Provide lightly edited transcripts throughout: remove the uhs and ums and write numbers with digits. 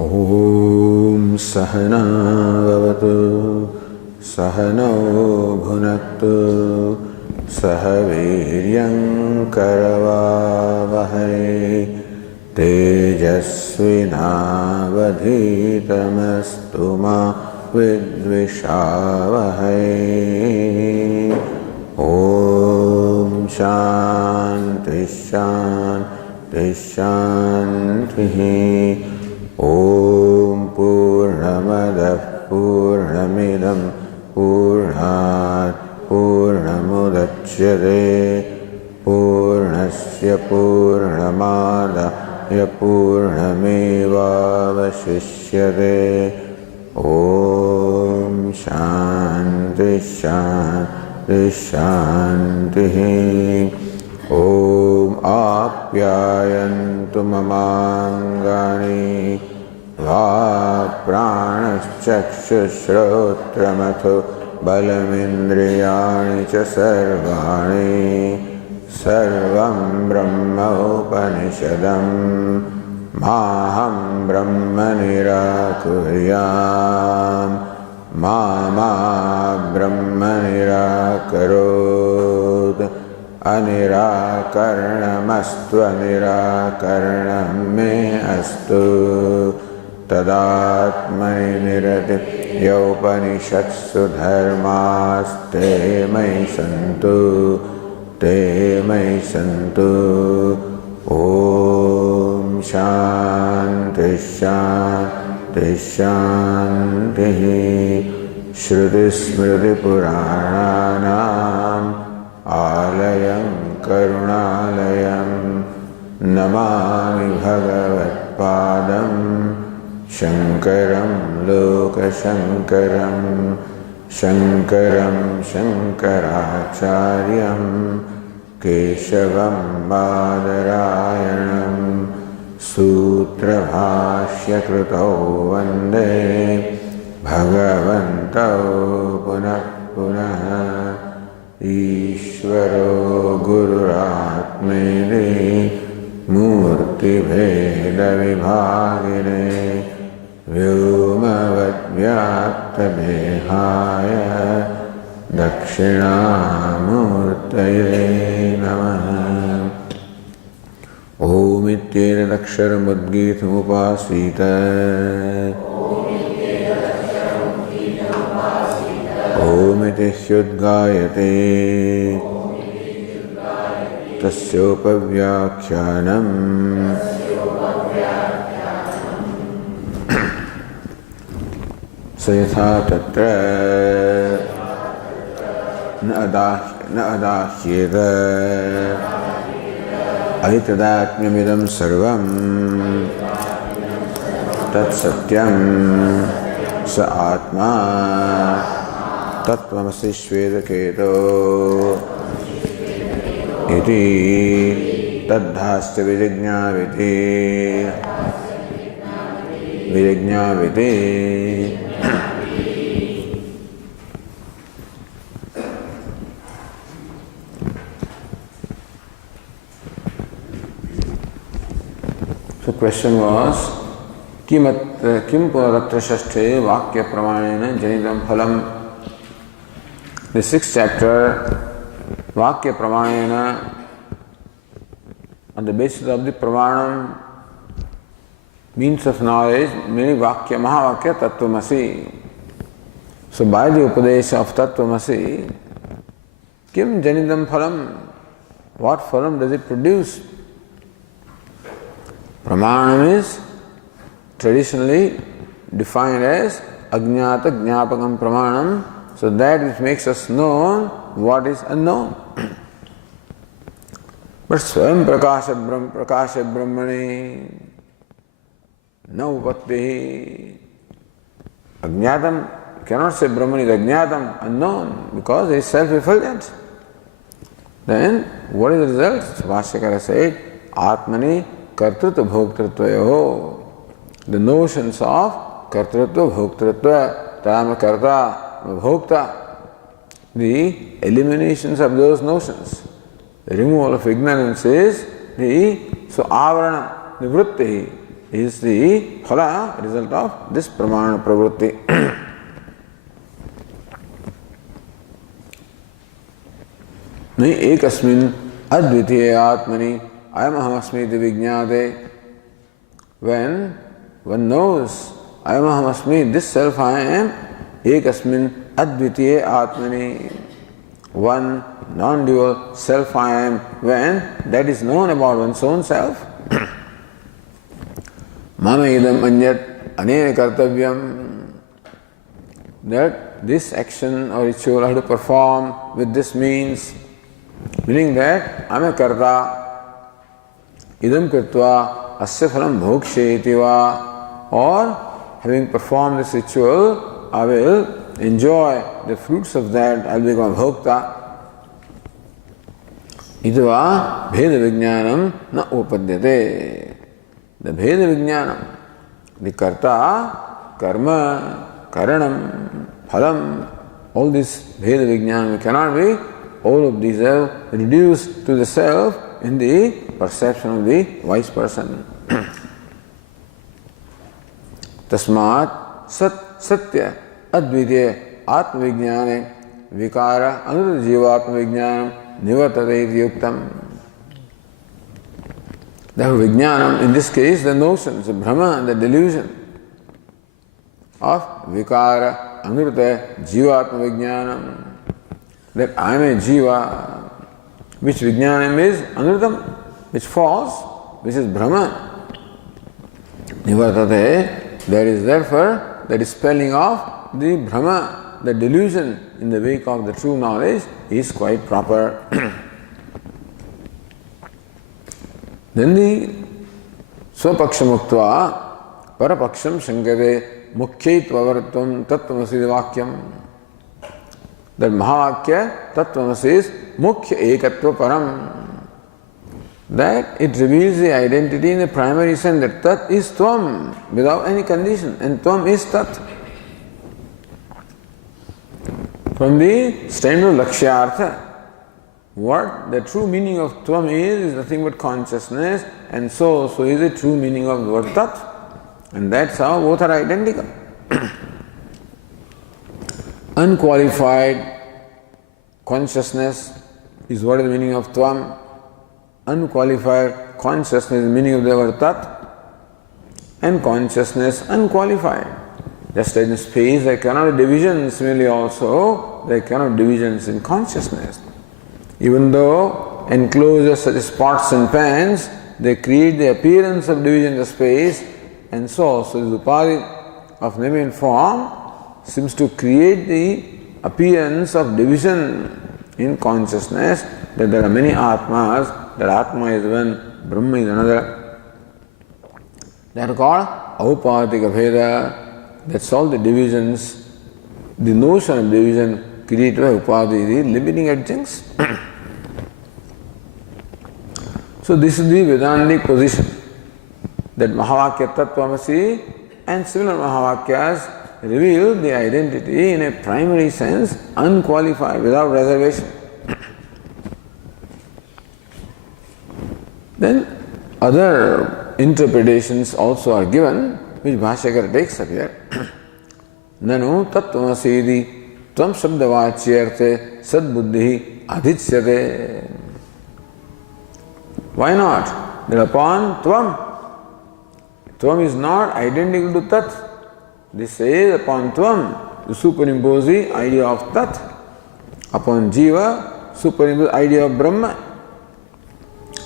ॐ सहना भवतु सहनौ भुनक्तु सह वीर्यं करवावहै तेजस्विनावधीतमस्तु मा विद्विषावहै। ॐ शान्ति शान्ति शान्तिः। ॐ पूर्णमदः पूर्णमिदं पूर्णात् पूर्णमुदच्यते पूर्णस्य पूर्णमादाय पूर्णमेवावशिष्यते। ॐ शान्ति शान्ति शान्तिः। ॐ आप्यायन्तु ममाङ्गानि वाक्प्राणश्चक्षुश्रोत्रमथो बलमिन्द्रियाणि च सर्वाणि सर्वं ब्रह्मोपनिषदं माहं ब्रह्म निराकुर्याम् मा ब्रह्म निराकरोत्। अनिराकरणमस्तु अनिराकरणं मे अस्तु तदात्मनि निरतिर्यौपनिषत्सु धर्मास्ते मयि सन्तु ते मयि सन्तु। ॐ शान्ति शान्ति शान्तिः। श्रुतिस्मृतिपुराणानाम् आलयं करुणालयं नमामि भगवत्पादं शङ्करं लोकशङ्करं शङ्करं शङ्कराचार्यं केशवं बादरायणं सूत्रभाष्यकृतौ वन्दे भगवन्तौ पुनः पुनः। ईश्वरो गुरुरात्मेति मूर्तिभेदविभागिने व्योमवद्व्याप्तदेहाय दक्षिणामूर्तये नमः। ॐ इत्येतदक्षरमुद्गीतमुपासीत ॐ इति ह्युद्गायते तस्योपव्याख्यानम् स यथा तत्र न अदाह्येत ऐतदात्म्यमिदं सर्वं तत्सत्यं स आत्मा तत्त्वमसि श्वेतकेतो इति तद्धास्य विजिज्ञाविति विजिज्ञाविति। So question was किं पुनरत्र षष्ठे वाक्य प्रमाणेन जनितं फलम्। The sixth chapter, Vakya Pramanena, on the basis of the Pramanam, means of knowledge, meaning Vakya, Mahavakya, Tattvamasi. So by the Upadesha of Tattvamasi, Kim Janidam Phalam, what phalam does it produce? Pramanam is traditionally defined as Ajñāta Jñāpakam Pramanam. So that which makes us know what is unknown. But Swayam Prakasha Brahmani na upatti. Ajñātam, cannot say Brahman is Ajñātam, unknown, because it is self-effulgent. Then what is the result? Bhāshyakara said, Atmani Kartrutva Bhoktritvayoho. The notions of Kartrutva Bhoktritva, Tarama Karta, Bhokta, the eliminations of those notions, the removal of ignorance is the avarana, nivritti, is the phala, result of this pramana pravritti. Nahi ekasmin advitiye atmani ayam ahamasmi iti vijñāte. When one knows ayam ahamasmi, this self I am, ekasmin advitiye atmani, one non-dual self I am, when that is known about one's own self, mama idam anyat anena kartavyam, that this action or ritual I have to perform with this means, meaning that I am a karta, idam kritva asya phalam bhoksheti va, or having performed this ritual, I will enjoy the fruits of that, I will become a bhokta. Idva bheda vijnanam na upadyate. The bheda vijnanam, the karta, karma, karanam, phalam, all this bheda vijnanam cannot be. All of these are reduced to the self in the perception of the wise person. Tasmat sat satya advitiya atma vijnane vikara anuruddha jivatma vijnanam nivartate iti yuktam. The vijnanam, in this case, the notions, the brahma, the delusion of vikara anuruddha jivatma vijnanam, that I am a jiva, which vijnanam is anuruddham, which false, which is brahma. Nivartate, there is therefore the dispelling of the brahma, the delusion in the wake of the true knowledge is quite proper. Then the swapaksham uktva parapaksham shankate mukhyaitvavaratvam tattvamasi vakyam. That Mahavakya Tattvamasi is Mukhya Ekatva Param. That it reveals the identity in the primary sense that Tat is Tvam without any condition, and Tvam is Tat. From the standard of Lakshyartha, what the true meaning of Tvam is nothing but consciousness, and so is the true meaning of the word Tat. And that's how both are identical. Unqualified consciousness is what is the meaning of Tvam. Unqualified consciousness is the meaning of the word Tat. And consciousness unqualified. Just as in space there cannot be divisions, similarly also there cannot be divisions in consciousness. Even though enclosures such as pots and pans, they create the appearance of division in the space, and so the upadhi of name and form seems to create the appearance of division in consciousness, that there are many Atmas, that Atma is one, Brahma is another. They are called Aupadika Bheda. That's all the divisions, the notion of division created by Upadhi, the limiting adjuncts. So this is the Vedantic position, that Mahavakya Tattvamasi and similar Mahavakyas reveal the identity in a primary sense, unqualified, without reservation. Then other interpretations also are given, which Bhashyakara takes up here. Nanu tattvamasi tvam shabdavachyarte sadbuddhi adhichyate. Why not? That upon Tvam is not identical to Tat. This says upon Tvam, you superimpose the idea of Tat. Upon Jiva, superimpose the idea of Brahma.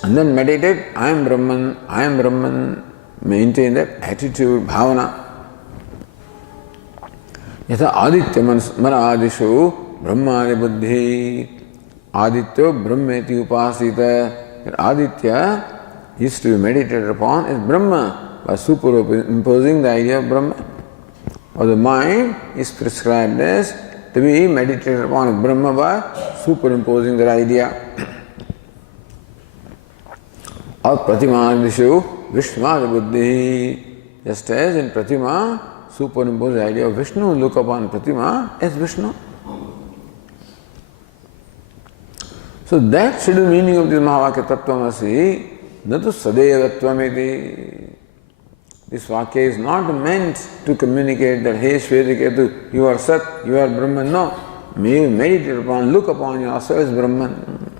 And then meditate, I am Brahman, maintain that attitude, bhavana. Yatha aditya mana adishu brahmani buddhi aditya brahmeti upasita. Aditya is to be meditated upon as Brahma by superimposing the idea of Brahma. Or the mind is prescribed as to be meditated upon as Brahma by superimposing that idea. Or Pratimadishu Vishnumadi buddhi. Just as in Pratima, superimpose the idea of Vishnu, look upon Pratima as Vishnu. So that should be the meaning of the Mahavakya Tattvamasi, natu sadevatvam iti. This Vakya is not meant to communicate that, hey Shvetiketu, you are Sat, you are Brahman. No. May meditate upon, look upon yourself as Brahman.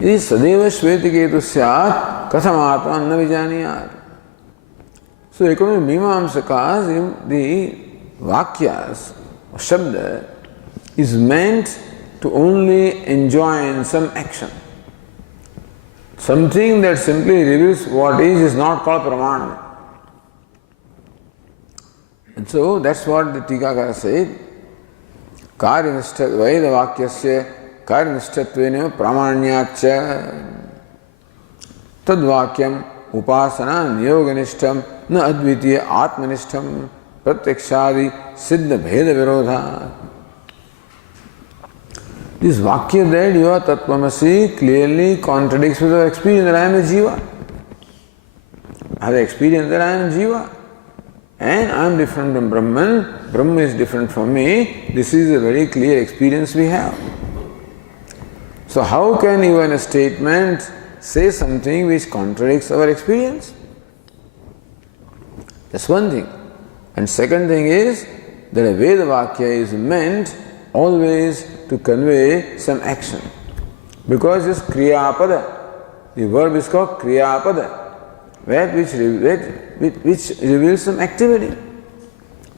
Yadi Sadeva Shvetiketu Syat, Katham Atman na Vijaniyat. So according to Mimamsakas, the Vakyas, or Shabda, is meant to only enjoin some action. Something that simply reveals what is not called Pramana. And so that's what the Tikakara said. Karyanishta Vaida Vakyasya Karyanishtatvena Pramanyatcha Tad Vakyam Upasana Niyoganishtam Na Advitiya Atmanishtam Pratyakshadi Siddha Bheda Virodha. This Vakya that you are Tattvamasi clearly contradicts with our experience that I am a Jiva. I have experience that I am Jiva. And I am different from Brahman. Brahman is different from me. This is a very clear experience we have. So how can you in a statement say something which contradicts our experience? That's one thing. And second thing is that a Veda Vakya is meant always to convey some action. Because it's Kriya Pada. The verb is called Kriya Pada. Which reveals some activity.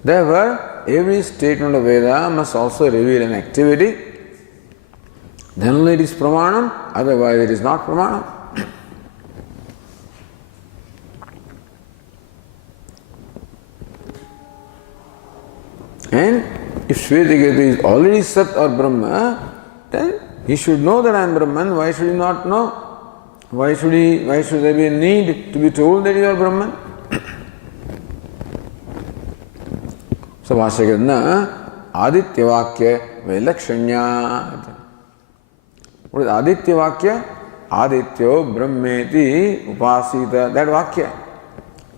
Therefore, every statement of Veda must also reveal an activity. Then only it is Pramanam, otherwise it is not Pramanam. And if Shvetiketu is already Sat or Brahma, then he should know that I am Brahman. Why should he not know? Why should there be a need to be told that you are Brahman? So Bhashyakara, Aditya Vakya Vailakshanyat. What is Aditya Vakya? Adityo Brahmeti Upasita. That Vakya.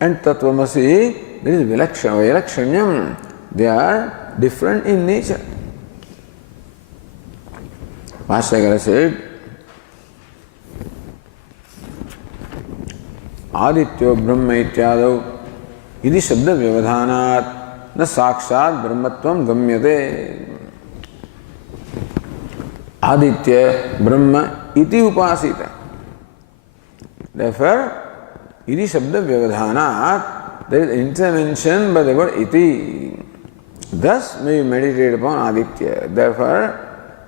And Tattvamasi, there is Vailakshanyam. They are different in nature. Bhashyakara said, Adityo Brahma ityadau iti shabda vyavadhanat na sakshat brahmatvam gamyate. Aditya Brahma iti upasita. Therefore, iti shabda vyavadhanat, there is intervention by the word iti. Thus may you meditate upon Aditya. Therefore,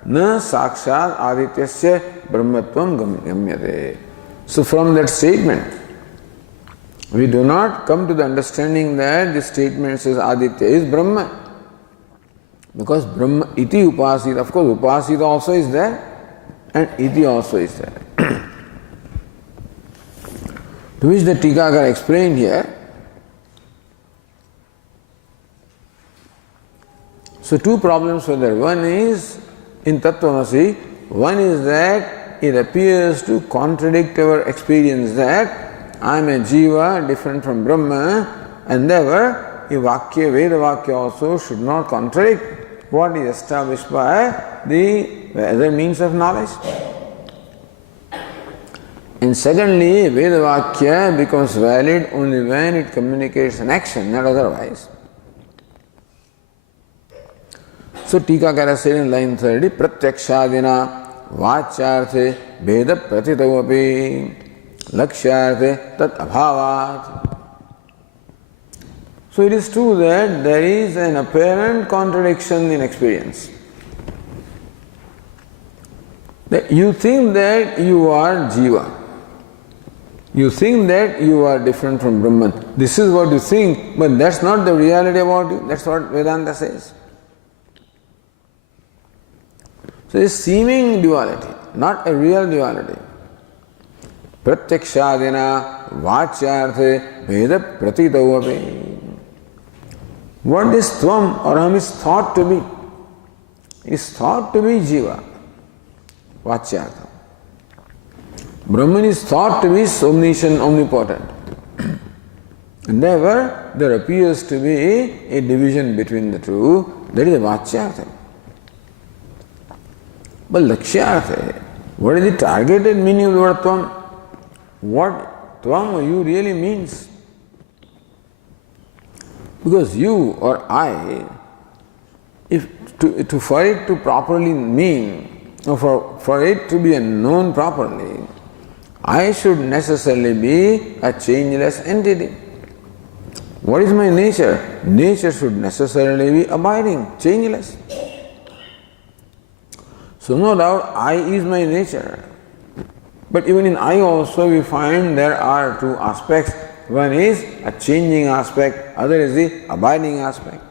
na sakshat adityasya brahmatvam gamyate. So from that statement, we do not come to the understanding that the statement says Aditya is Brahma. Because Brahma iti upasita, of course upasita also is there and iti also is there. To which the Tikakara explained here. So two problems were there. One is in Tattvamasi, one is that it appears to contradict our experience that I am a Jiva different from Brahma, and therefore a Vakya, Veda Vakya also should not contradict what is established by the other means of knowledge. And secondly, Veda Vakya becomes valid only when it communicates an action, not otherwise. So Tikakara said in line 30, Pratyakshadina Vachyarthe Veda Pratitavapi Lakshyarthe Tat Abhavat. So it is true that there is an apparent contradiction in experience. That you think that you are Jiva. You think that you are different from Brahman. This is what you think, but that's not the reality about you. That's what Vedanta says. So it is seeming duality, not a real duality. Pratyakshadina Vachyarthe Veda Pratitavapi. What is Tvam or Aham is thought to be? Is thought to be Jiva. Vachyartha. Brahman is thought to be omniscient, omnipotent. And therefore, there appears to be a division between the two. That is Vachyartha. But Lakshyartha, what is the targeted meaning of the word Tvam? What tvam you really means. Because you or I, for it to properly mean, or for it to be known properly, I should necessarily be a changeless entity. What is my nature? Nature should necessarily be abiding, changeless. So no doubt I is my nature. But even in I also we find there are two aspects. One is a changing aspect, other is the abiding aspect.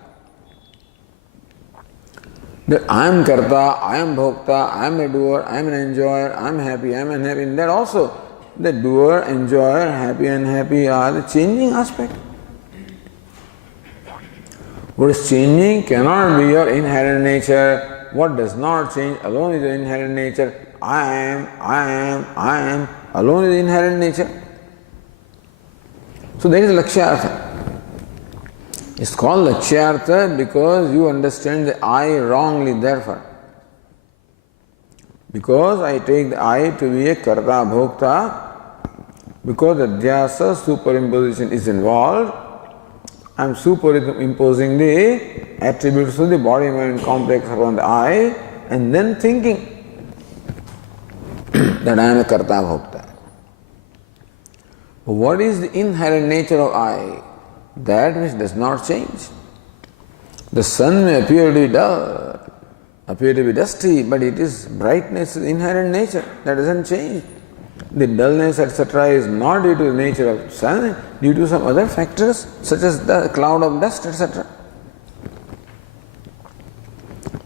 That I am karta, I am bhokta, I am a doer, I am an enjoyer, I am happy, I am unhappy. In that also, the doer, enjoyer, happy, unhappy are the changing aspect. What is changing cannot be your inherent nature. What does not change alone is your inherent nature. I am, alone is the inherent nature. So that is Lakshyartha. It's called Lakshyartha because you understand the I wrongly, therefore. Because I take the I to be a karta bhokta, because the dhyasa superimposition is involved, I am superimposing the attributes of the body, mind, complex upon the I, and then thinking that I am a karta bhokta. What is the inherent nature of I? That which does not change. The sun may appear to be dull, appear to be dusty, but it is brightness, inherent nature, that doesn't change. The dullness, etc., is not due to the nature of sun, due to some other factors, such as the cloud of dust, etc.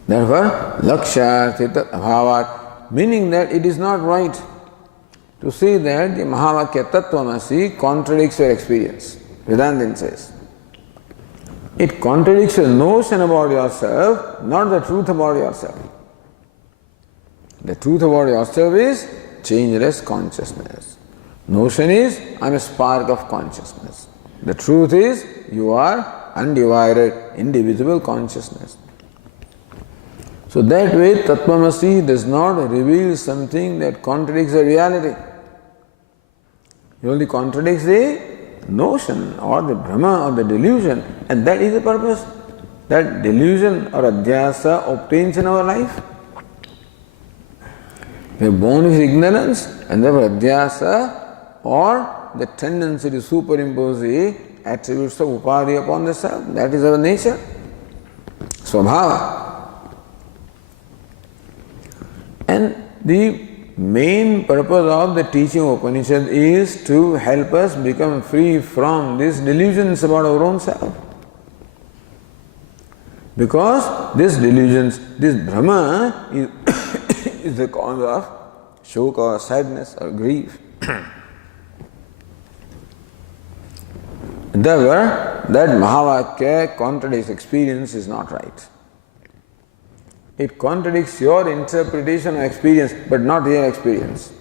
Therefore, Lakshyartha abhavat, meaning that it is not right to say that the Mahavakya Tattvamasi contradicts your experience. Vedantin says. It contradicts your notion about yourself, not the truth about yourself. The truth about yourself is changeless consciousness. Notion is, I am a spark of consciousness. The truth is, you are undivided, indivisible consciousness. So that way, Tattvamasi does not reveal something that contradicts the reality. It only contradicts the notion or the Brahma or the delusion, and that is the purpose. That delusion or adhyasa obtains in our life. We are born with ignorance, and therefore adhyasa or the tendency to superimpose the attributes of upadhi upon the self. That is our nature, swabhava. And the main purpose of the teaching of Upanishad is to help us become free from these delusions about our own self. Because these delusions, this Brahma is the cause of shoka or sadness or grief. Therefore, that Mahavakya contradicts experience is not right. It contradicts your interpretation of experience, but not your experience.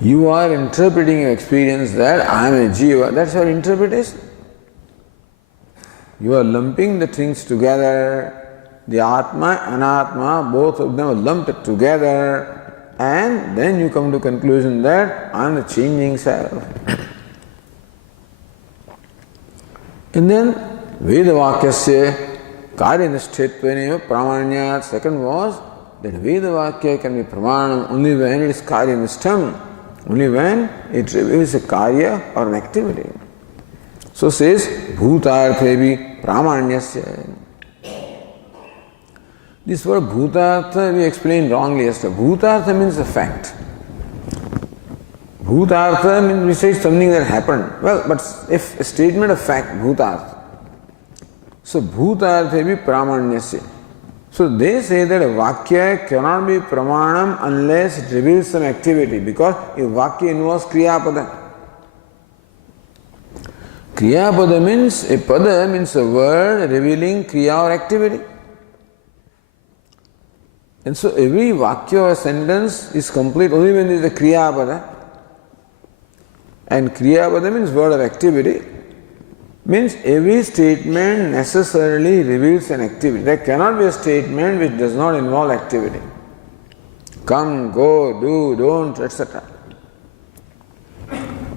You are interpreting your experience that I am a jiva. That's your interpretation. You are lumping the things together. The Atma and Anatma, both of them are lumped together, and then you come to the conclusion that I am the changing self. And then Vedavakyasya Karyanishtetvaneva pramanyat. Second was that Vedavakya can be pramanam only when it is karyanishtam, only when it reveals a karya or an activity. So says bhutarthevi pramanyasya. This word bhutartha we explained wrongly yesterday. Bhutartha means a fact. Bhutartha means we say something that happened. Well, but if a statement of fact, bhutartha. So bhutarthevi pramanyasya. So they say that a vakya cannot be pramanam unless it reveals some activity, because a vakya involves kriyapada. Kriyapada means, a pada means a word revealing kriya or activity. And so every vakya or sentence is complete only when there is a kriyapada. And kriyapada means word of activity. Means every statement necessarily reveals an activity. There cannot be a statement which does not involve activity. Come, go, do, don't, etc.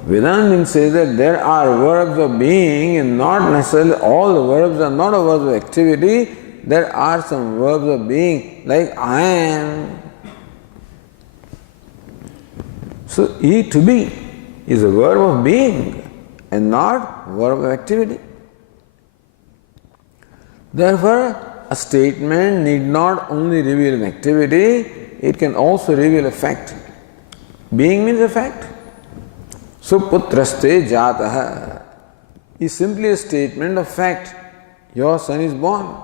Vedanta says that there are verbs of being and not necessarily all the verbs are not verbs of activity. There are some verbs of being like I am. So to be is a verb of being and not verb of activity. Therefore, a statement need not only reveal an activity, it can also reveal a fact. Being means a fact. So, putraste jataha is simply a statement of fact. Your son is born.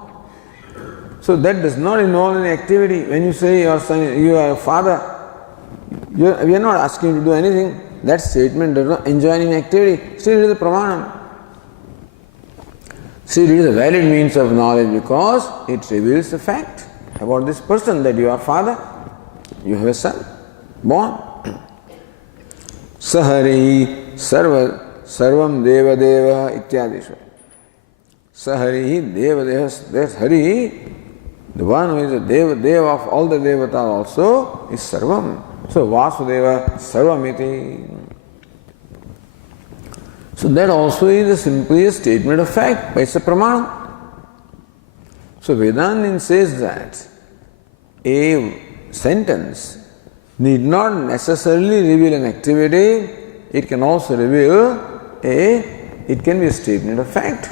So, that does not involve any activity. When you say your son, you are a father, we are not asking you to do anything. That statement does not enjoin any activity. Still, it is a pramanam. Still, it is a valid means of knowledge because it reveals the fact about this person that you are father, you have a son, born. Sahari sarvam devadeva ityadisha. Sahari devadeva, that's Hari, the one who is the deva of all the devatas also is sarvam. So Vasudeva sarvamiti. So that also is simply a statement of fact, but it's a pramana. So Vedanta says that a sentence need not necessarily reveal an activity, it can also reveal it can be a statement of fact.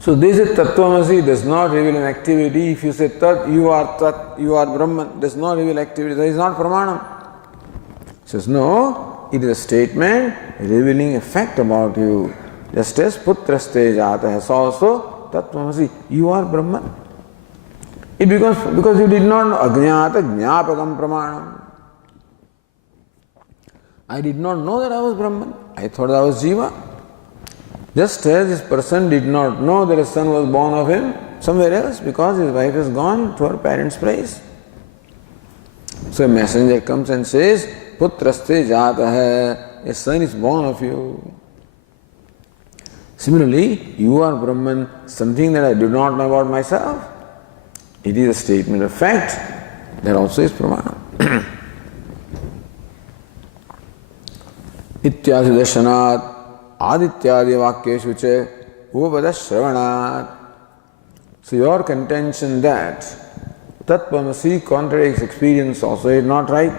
So this is Tattvamasi does not reveal an activity. If you say Tat, you are Brahman, does not reveal activity, that is not Pramanam. Says no, it is a statement revealing a fact about you. Just as Putraste Jata has also Tattvamasi, you are Brahman. It becomes because you did not know Ajñāta Jñāpakam Pramanam. I did not know that I was Brahman. I thought I was Jiva. Just as this person did not know that a son was born of him somewhere else because his wife has gone to her parents' place. So a messenger comes and says, Putraste Jataha, a son is born of you. Similarly, you are Brahman, something that I do not know about myself. It is a statement of fact, that also is pramana. Ityasi darshanat adityadi vakyeshu che upapada shravanat. So your contention that Tattvamasi contradicts experience also is not right.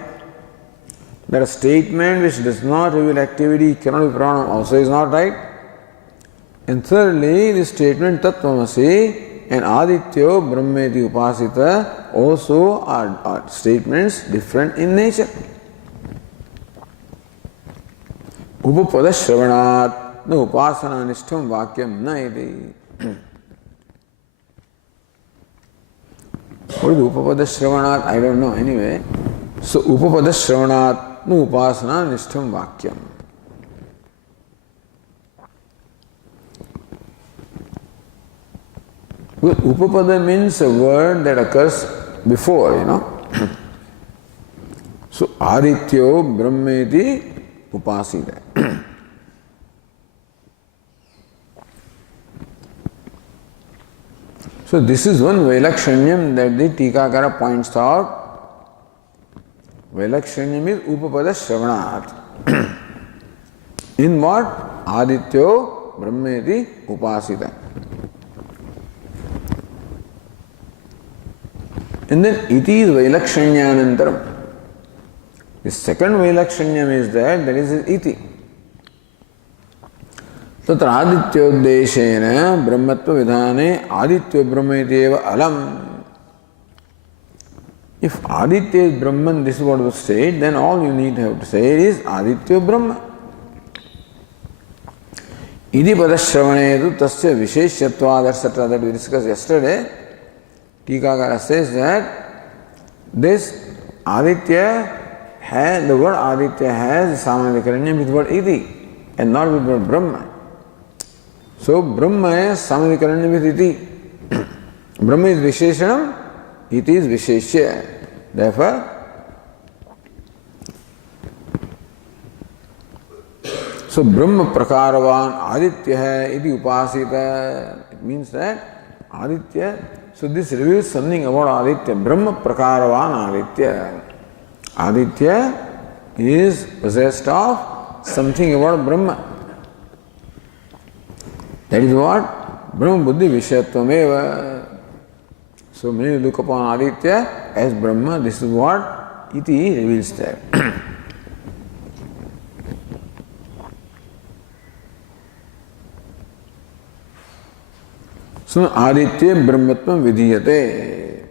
That a statement which does not reveal activity cannot be pramana also is not right. And thirdly, the statement Tattvamasi and Adityo Brahmeti Upasita also are statements different in nature. Upapada Shravanat na Upasana Nishtam Vakyam na iti. What is Upapada Shravanat? I don't know anyway. So Upapada Shravanat na Upasana Nishtam Vakyam. Upapada means a word that occurs before, So Adityo Brahmeti Upasita. So this is one Vailakshanyam that the Tikakara points out. Vailakshanyam is Upapada Shravanat. In what? Adityo Brahmeti Upasita. And then iti is Vailakshanyānantaram. The second Vailakshanyam is that there is iti. Tatra adityodeshena brahmatva vidhane aditya brahmaiteva alam. If Aditya is Brahman, this is what was said, then all you need to have to say is Aditya Brahma. Idi padashravane tasya visheshyatvad, etc. that we discussed yesterday. Tikakara says that this Aditya has, the word Aditya has Samadhikaranyam with the word Iti and not with the word Brahma. So Brahma is Samadhikaranyam with Iti. Brahma is Visheshanam, Iti is Visheshya. Therefore, so Brahma Prakaravan Aditya hai iti upasita. It means that Aditya. So this reveals something about Aditya. Brahma Prakaravan Aditya. Aditya is possessed of something about Brahma. That is what Brahma Buddhi Vishayatvam. So many look upon Aditya as Brahma. This is what Iti reveals there. So Aditya Brahmatvam Vidhiyate.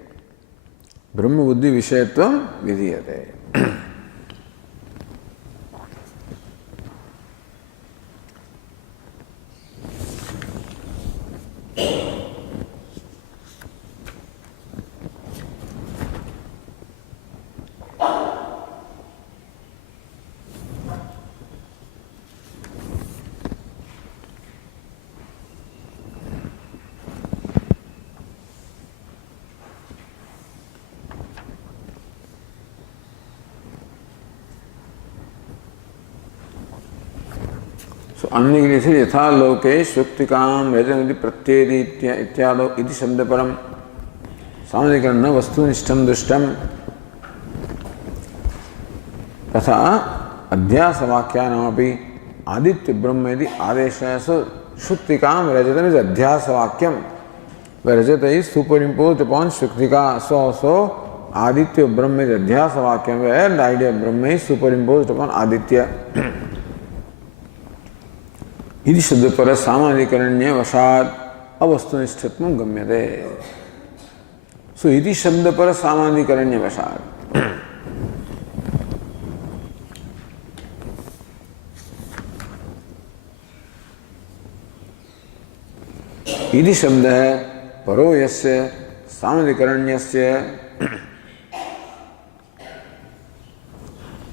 Brahma Buddhi Vishayatvam Vidhiyate. So अन्य यथा लोके श्रुतिकाम रजनिधि प्रत्येदि इत्यादो इति शब्द परम सामान्यकरण न वस्तुनिष्ठम दुष्टम तथा अध्यास वाक्यानामपि आदित्य ब्रह्म यदि आदेशः सो श्रुतिकाम रजतम इज अध्यास वाक्यम where rajata is superimposed upon shrutika, so aditya brahma is adhyasa vakyam where the idea of brahma is superimposed upon aditya. इति शब्द पर सामान्यकरण्य वशाद अवस्तुनिष्ठत्वं गम्यते. सो इति शब्द पर सामान्यकरण्य वशाद इति शब्द है परो यस्य सामान्यकरण्यस्य.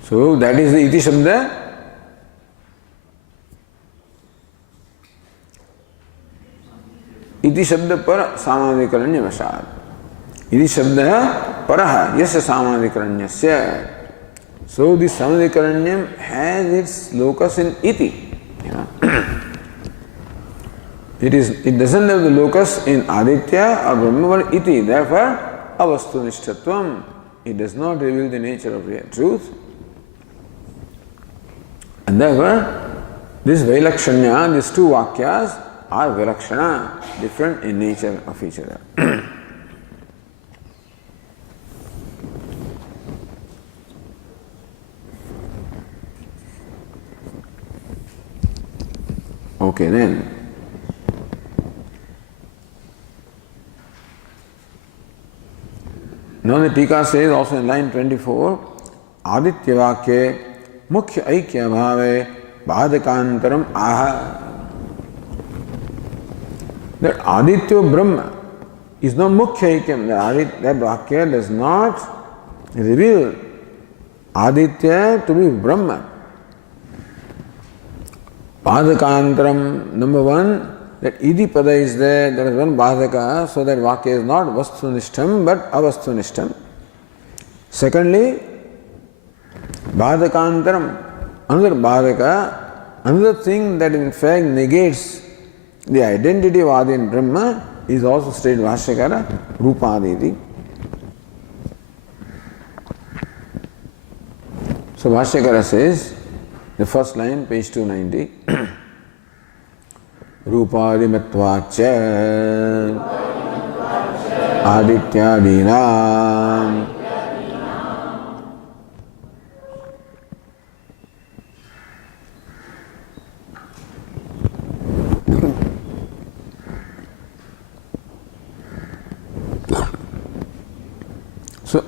सो दैट इज द इति शब्द. इति शब्द पर सामान्यकरण्य वशाद. इति शब्द है परः यस्य सामान्यकरण्यस्य. सो दिस सामान्यकरण्यम हैज इट्स लोकस इन इति. It doesn't have the locus in Aditya or Brahma but iti. Therefore, avastuniஷ்ഠत्वம். It does not reveal the nature of real truth. And therefore, this Vailakshanya, these two Vakyas are Vilakshana, different in nature of each other. Okay then. Now the Tika says also in line 24, Aditya Vakye Mukhya Aikya Bhave Bhadakantaram Aha. That Aditya Brahma is not Mukhya Aikyam. That Vakya does not reveal Aditya to be Brahma. Bhadakantaram, number one, that Idi Pada is there, there is one Bhadaka, so that Vakya is not Vastunishtam but Avastunishtam. Secondly, Bhadakantaram, another Bhadaka, another thing that in fact negates the identity of Adi and Brahma is also stated Vashyakara, Rupaditi. So Vashyakara says, the first line, page 290, Rupadimatvacha Adityadinam. So,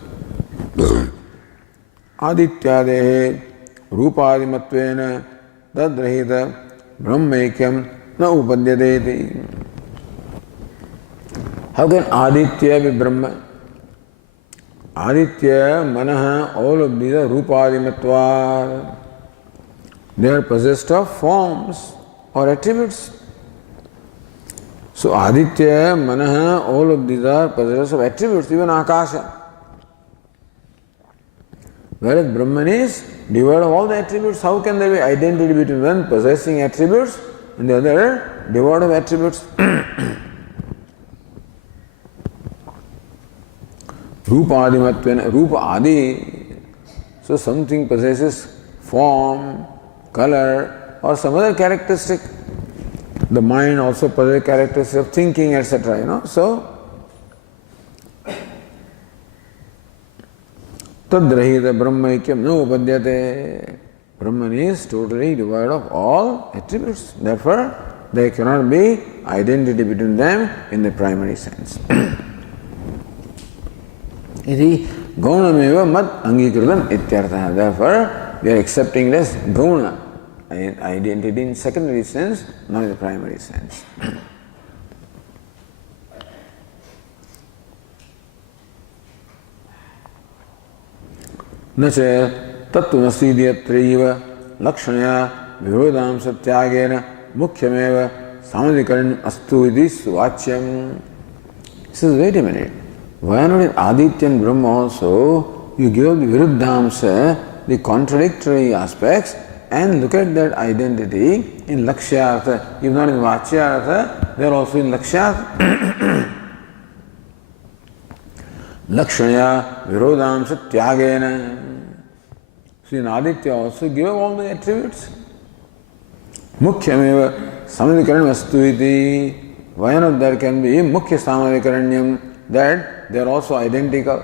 Adityadehe Rupadimatvena Tadrahita Brahmaikyam Na upadyadeti. How can Aditya be Brahma? Aditya, Manaha, all of these are Rupadimatva. They are possessed of forms or attributes. So Aditya, Manaha, all of these are possessed of attributes, even Akasha. Whereas Brahman is devoid of all the attributes, how can there be identity between one possessing attributes and the other devoid of attributes? Rupa Adimatvena, Rupa Adi, So something possesses form, color, or some other characteristic. The mind also possesses characteristics of thinking, etc. So tadrahita brahmaikyam no upadyate. Brahman is totally devoid of all attributes. Therefore, there cannot be identity between them in the primary sense. Iti gaunameva mat angikritam ityartha. Therefore, we are accepting it as gauna, identity in secondary sense, not in the primary sense. Nacha तत्त्वमसीद्यत्रैव लक्षणया विरोधां सत्यागेन मुख्यमेव सामधिकरणम् अस्तु इति सुवाच्यम्. He says, wait a minute. Why not in Aditya and Brahma also you give the viruddhamsa, the contradictory aspects, and look at that identity in lakshyartha. If not in vachyartha, they are also in lakshyartha. Lakshanya virodham satyagena. So in Aditya also give all the attributes. Mukhyameva samadhikaranam astu iti. Why not there can be mukhya samadhikaranyam, that they are also identical.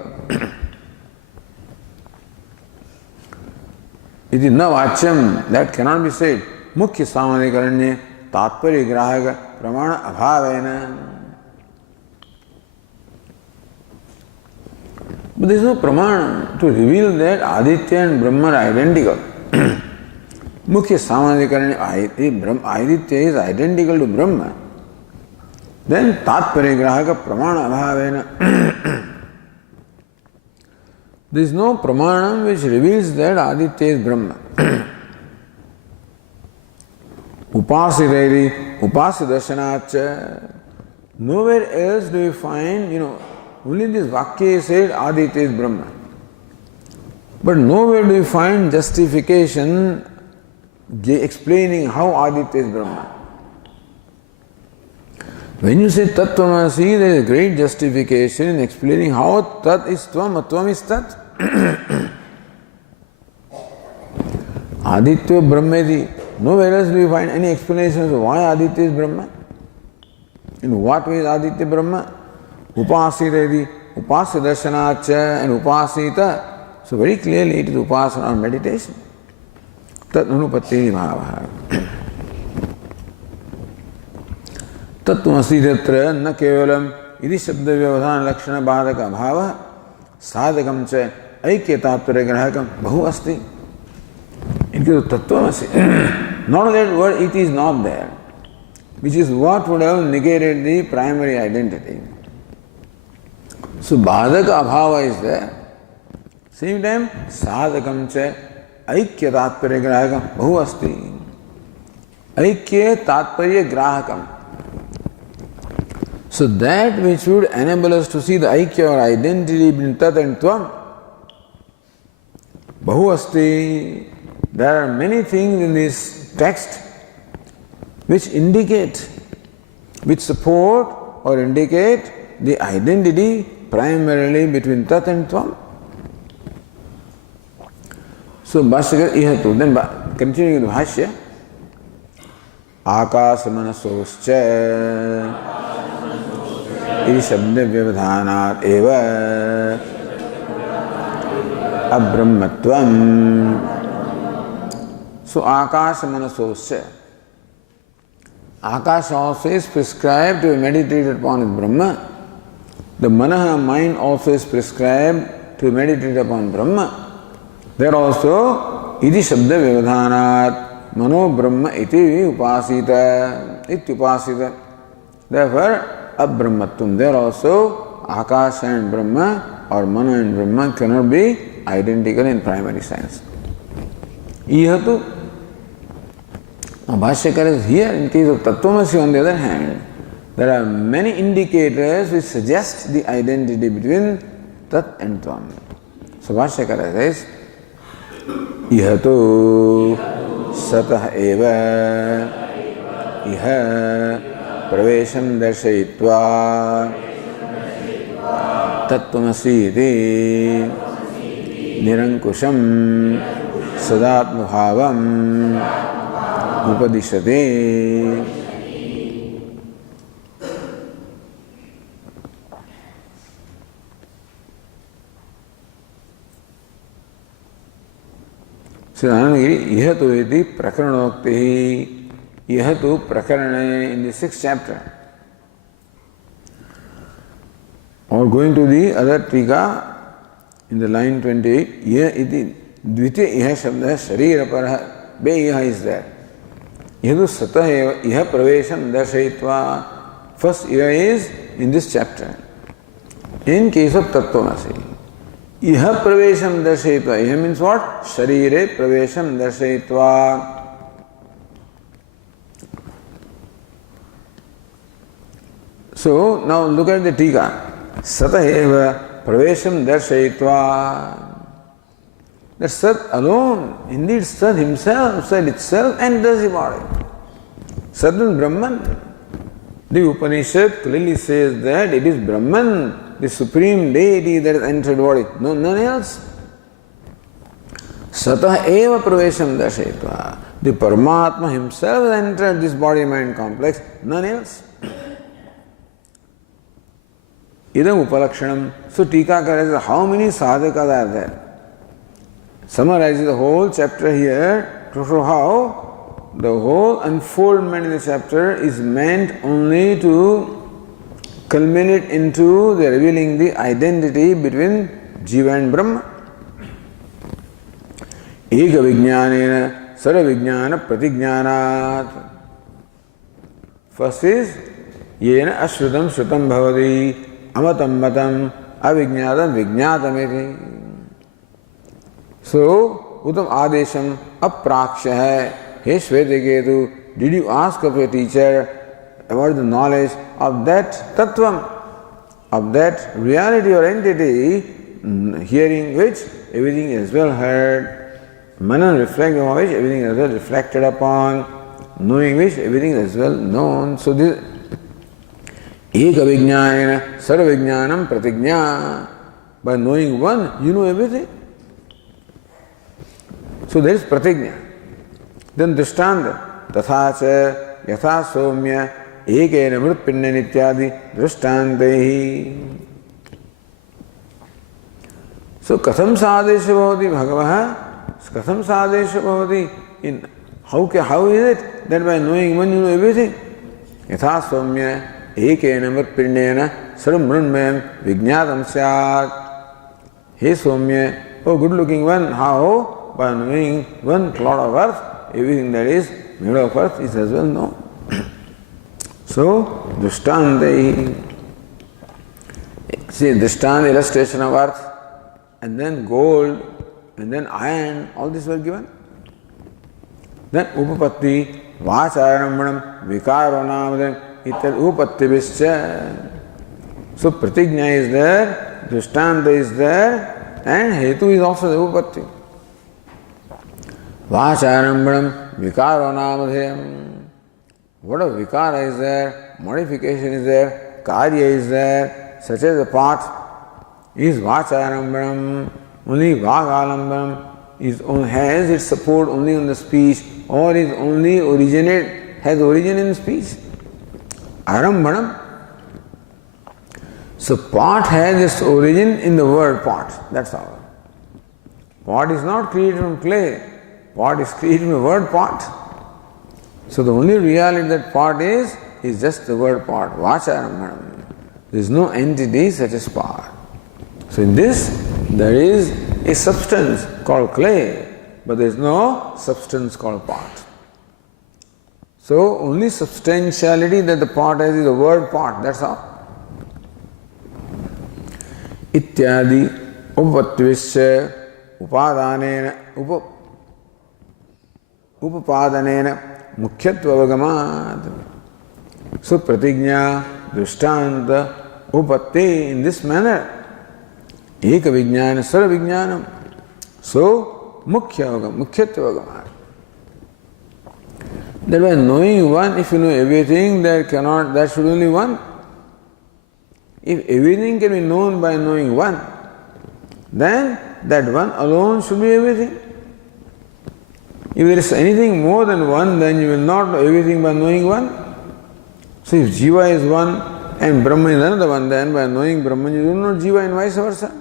Iti na vachyam, that cannot be said. Mukhya samadhikaranya tatpari grahaka pramana abhavena. But there is no pramana to reveal that Aditya and Brahma are identical. Mukhya samadhikaranya, Aditya is identical to Brahma. Then tatparigrahaka pramana abhavena. There is no pramana which reveals that Aditya is Brahma. Upasireri, upasidarshanacha. Nowhere else do you find, only this Vakya said Aditya is Brahma. But nowhere do you find justification explaining how Aditya is Brahma. When you say Tattvamasi, there is a great justification in explaining how Tat is Tvam, Atvam is Tat. Aditya Brahmedi. Nowhere else do you find any explanation of why Aditya is Brahma. In what way is Aditya Brahma? Upasiredi, upasidarshanacha and upasita. So very clearly it is upasana or meditation. Tat anupatti bhavaha. Tattvamasi tatra na kevalam iti shabda vyavadhana lakshana bhadaka bhava sadhakam cha aikyatattva grahakam bahu asti. It is tattvamasi. Not that word it is not there, which is what would have negated the primary identity. So bhadaka abhava is there. Same time sadhakam cha aikya tatparya grahakam bahu asti. Aikya tatparya grahakam. So that which would enable us to see the aikya or identity between tat and tvam, bahu asti. There are many things in this text which indicate, which support or indicate the identity primarily between tat and tvam. So Bhashyakara ihatu, then continuing with Bhashya, akasamanasoscha iti shabda vyavadhanat eva abrahmatvam. So akasamanasoscha. Akasha also is prescribed to be meditated upon as Brahma. The manaha, mind, also is prescribed to be meditated upon Brahma. There also, iti shabda vyavadhanat mano brahma iti upasita, ityupasita. Therefore, abrahmatvam. There also, Akasha and Brahma or Mana and Brahma cannot be identical in primary sense. Ihatu. Bhashyakara is here. In case of Tattvamasi, on the other hand, there are many indicators which suggest the identity between Tat and Tvam. So Bhashyakara says, Ihatu satah eva iha pravesham darshayitva tattvamasi iti निरंकुशम सदात्मभावम उपदिशते। Shri Anandagiri यह तो यदि प्रकरणोक्ति ही, यह तो प्रकरण in the 6th chapter. Or going to the other टीका in the line 28, यह इति द्वितीय यह शब्द है शरीर पर बे यह is there. यह तो सतः यह प्रवेशम दर्शयित्वा, first यह is in this chapter. In case of तत्त्वमसि, यह प्रवेशम दर्शयित्वा, यह means what? शरीरे प्रवेशम दर्शयित्वा. So now look at the tika. Sata eva pravesham darshayitva. That Sat alone, indeed Sat himself, Sat itself enters the body. Sat is Brahman. The Upanishad clearly says that it is Brahman, the supreme deity that has entered the body, no, none else. Satah eva pravesham darshayitva. The Paramatma himself has entered this body-mind complex, none else. Idam upalakshanam. So Tikakara says, how many sadhakas are there? Summarizes the whole chapter here to show how the whole unfoldment in the chapter is meant only to culminate into the revealing the identity between Jiva and Brahma. Eka vijnanena sarva vijnana pratigyanat. First is yena ashrutam shrutam bhavati amatam matam avijnatam vijnatamiti. So, Uttam Adesham apraksha hai. Hey Shvetaketu, did you ask of your teacher about the knowledge of that tattvam, of that reality or entity, hearing which everything is well heard, manan reflecting on which everything is well reflected upon, knowing which everything is well known. So this Eka Vijnana Sarva Vijnanam Pratignya. By knowing one, you know everything. So there is pratignya. Then drishtanta. Tatha cha yatha somya ekena mrutpinna nityadi drishtantehi. So katham sadesha bhavati bhagavah. Katham sadesha bhavati. In how is it that by knowing one you know everything? Yatha somya ekena mrutpinnena sarvamrunmayam vijnatam syat. Hey Somya, oh good looking one, how? By knowing one clod of earth, everything that is made of earth is as well known. So, Drishtante, see, Drishtanta illustration of earth, and then gold, and then iron, all these were given. Then Upapatti, Vacharambanam, Vikaronam, Ital Upattivischa. So, Pratignya is there, Drishtanta is there, and Hetu is also the Upapatti. Vacharambanam, Vikaro Namadhyam. What a Vikara is there, modification is there, Karya is there, such as a part is Vacharambanam, only Vagalambanam has its support only on the speech, or is only has origin in speech. Arambanam. So part has its origin in the word pot, that's all. Pot is not created from clay. Pot is created from the word pot. So the only reality that pot is just the word pot. Vacharambanam. There is no entity such as pot. So in this, there is a substance called clay, but there is no substance called pot. So only substantiality that the pot has is the word pot, that's all. Ityadi upatvisya upadanena upapadanena mukhyatva. So pratignya, drishtanta, upatti in this manner. Eka vijnana, sarva vijnanam. So mukhyatva. That by knowing one, if you know everything, that should only one. If everything can be known by knowing one, then that one alone should be everything. If there is anything more than one, then you will not know everything by knowing one. So if Jiva is one and Brahman is another one, then by knowing Brahman you don't know Jiva and vice versa.